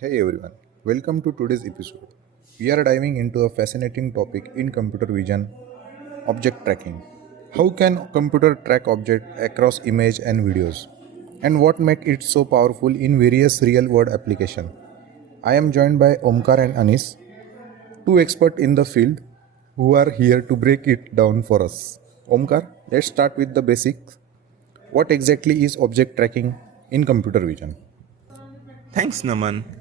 Hey everyone, welcome to today's episode. We are diving into a fascinating topic in computer vision, object tracking. How can computer track object across image and videos? And what makes it so powerful in various real-world applications? I am joined by Omkar and Anis, two experts in the field who are here to break it down for us. Omkar, let's start with the basics. What exactly is object tracking in computer vision? Thanks, Naman.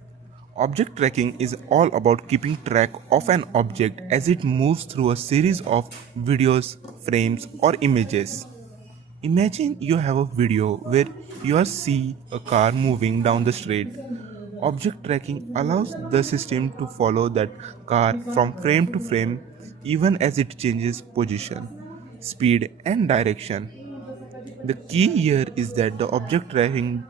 Object tracking is all about keeping track of an object as it moves through a series of videos, frames, or images. Imagine you have a video where you see a car moving down the street. Object tracking allows the system to follow that car from frame to frame even as it changes position, speed, and direction. The key here is that the object tracking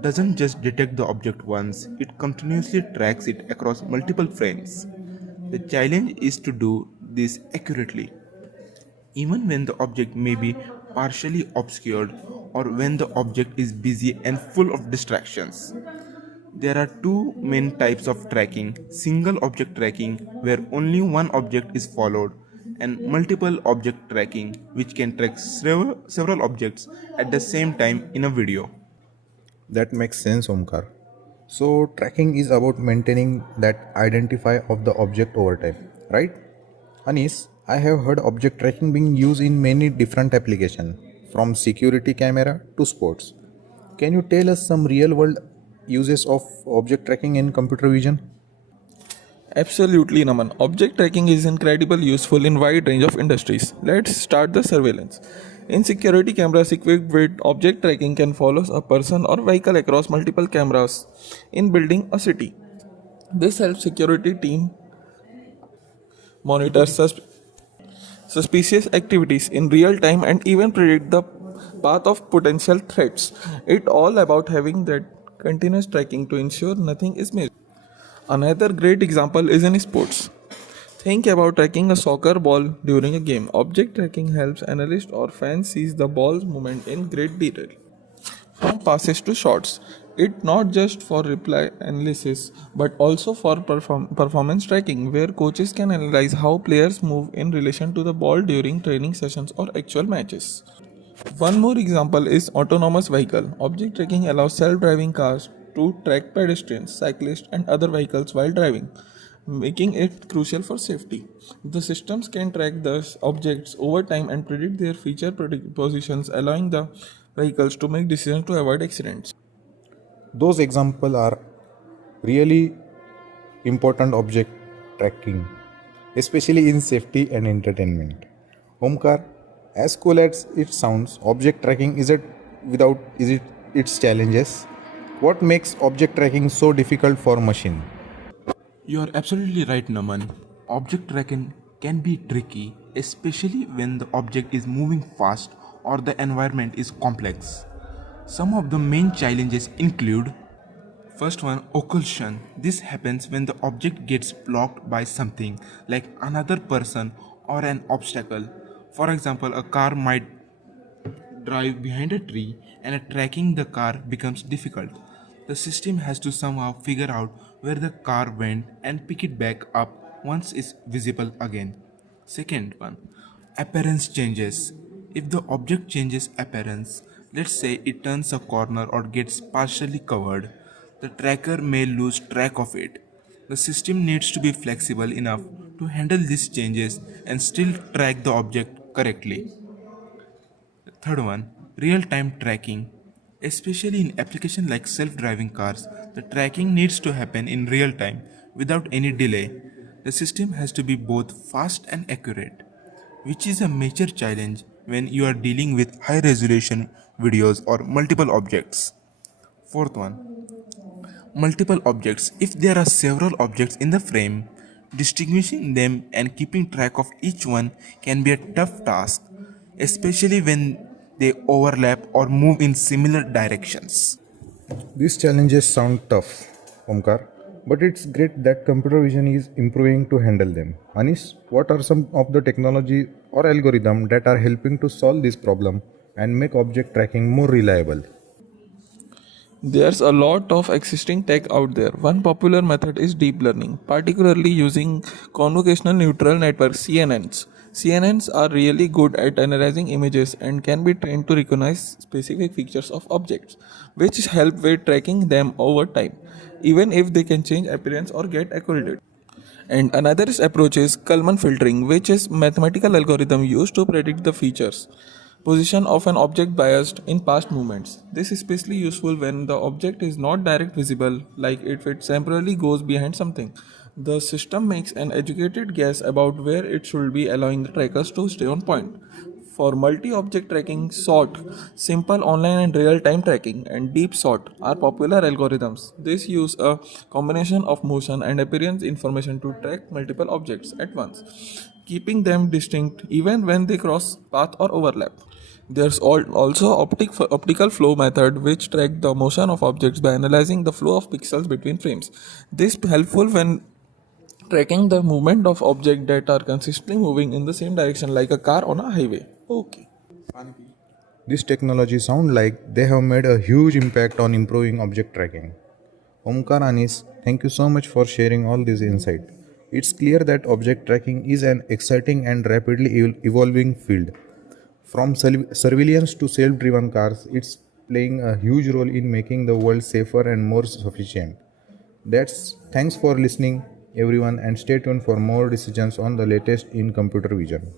doesn't just detect the object once, it continuously tracks it across multiple frames. The challenge is to do this accurately, even when the object may be partially obscured or when the object is busy and full of distractions. There are two main types of tracking: single object tracking, where only one object is followed, and multiple object tracking, which can track several objects at the same time in a video. That makes sense, Omkar. So tracking is about maintaining that identify of the object over time, right? Anis, I have heard object tracking being used in many different applications, from security camera to sports. Can you tell us some real world uses of object tracking in computer vision? Absolutely, Naman. Object tracking is incredibly useful in wide range of industries. Let's start the surveillance. In security cameras equipped with object tracking can follow a person or vehicle across multiple cameras in building a city. This helps security team monitor suspicious activities in real time and even predict the path of potential threats. It's all about having that continuous tracking to ensure nothing is missed. Another great example is in sports. Think about tracking a soccer ball during a game. Object tracking helps analysts or fans seize the ball's movement in great detail. From passes to shots, it's not just for replay analysis but also for performance tracking, where coaches can analyze how players move in relation to the ball during training sessions or actual matches. One more example is autonomous vehicle. Object tracking allows self-driving cars to track pedestrians, cyclists, and other vehicles while driving, making it crucial for safety. The systems can track the objects over time and predict their positions, allowing the vehicles to make decisions to avoid accidents. Those examples are really important object tracking, especially in safety and entertainment. Omkar, as cool as it sounds, object tracking is it its challenges? What makes object tracking so difficult for machine? You are absolutely right, Naman. Object tracking can be tricky, especially when the object is moving fast or the environment is complex. Some of the main challenges include: first one, occlusion. This happens when the object gets blocked by something like another person or an obstacle. For example, a car might drive behind a tree and tracking the car becomes difficult. The system has to somehow figure out where the car went and pick it back up once it's visible again. Second one, appearance changes. If the object changes appearance, let's say it turns a corner or gets partially covered, the tracker may lose track of it. The system needs to be flexible enough to handle these changes and still track the object correctly. Third one, real-time tracking. Especially in applications like self-driving cars, the tracking needs to happen in real time without any delay. The system has to be both fast and accurate, which is a major challenge when you are dealing with high-resolution videos or multiple objects. Fourth one, multiple objects. If there are several objects in the frame, distinguishing them and keeping track of each one can be a tough task, especially when they overlap or move in similar directions. These challenges sound tough, Omkar, but it's great that computer vision is improving to handle them. Anis, what are some of the technology or algorithm that are helping to solve this problem and make object tracking more reliable? There's a lot of existing tech out there. One popular method is deep learning, particularly using convolutional neural networks (CNNs). CNNs are really good at analyzing images and can be trained to recognize specific features of objects, which help with tracking them over time, even if they can change appearance or get occluded. And another approach is Kalman filtering, which is mathematical algorithm used to predict the features position of an object biased in past movements. This is especially useful when the object is not direct visible, like if it temporarily goes behind something. The system makes an educated guess about where it should be, allowing the trackers to stay on point. For multi-object tracking, SORT, simple online and real-time tracking, and deep sort are popular algorithms. These use a combination of motion and appearance information to track multiple objects at once, keeping them distinct even when they cross path or overlap. There's also optical flow method which track the motion of objects by analyzing the flow of pixels between frames. This is helpful when tracking the movement of objects that are consistently moving in the same direction like a car on a highway. Okay. This technology sound like they have made a huge impact on improving object tracking. Omkar Anis, thank you so much for sharing all this insight. It's clear that object tracking is an exciting and rapidly evolving field. From surveillance to self-driven cars, it's playing a huge role in making the world safer and more sufficient. That's thanks for listening everyone and stay tuned for more decisions on the latest in computer vision.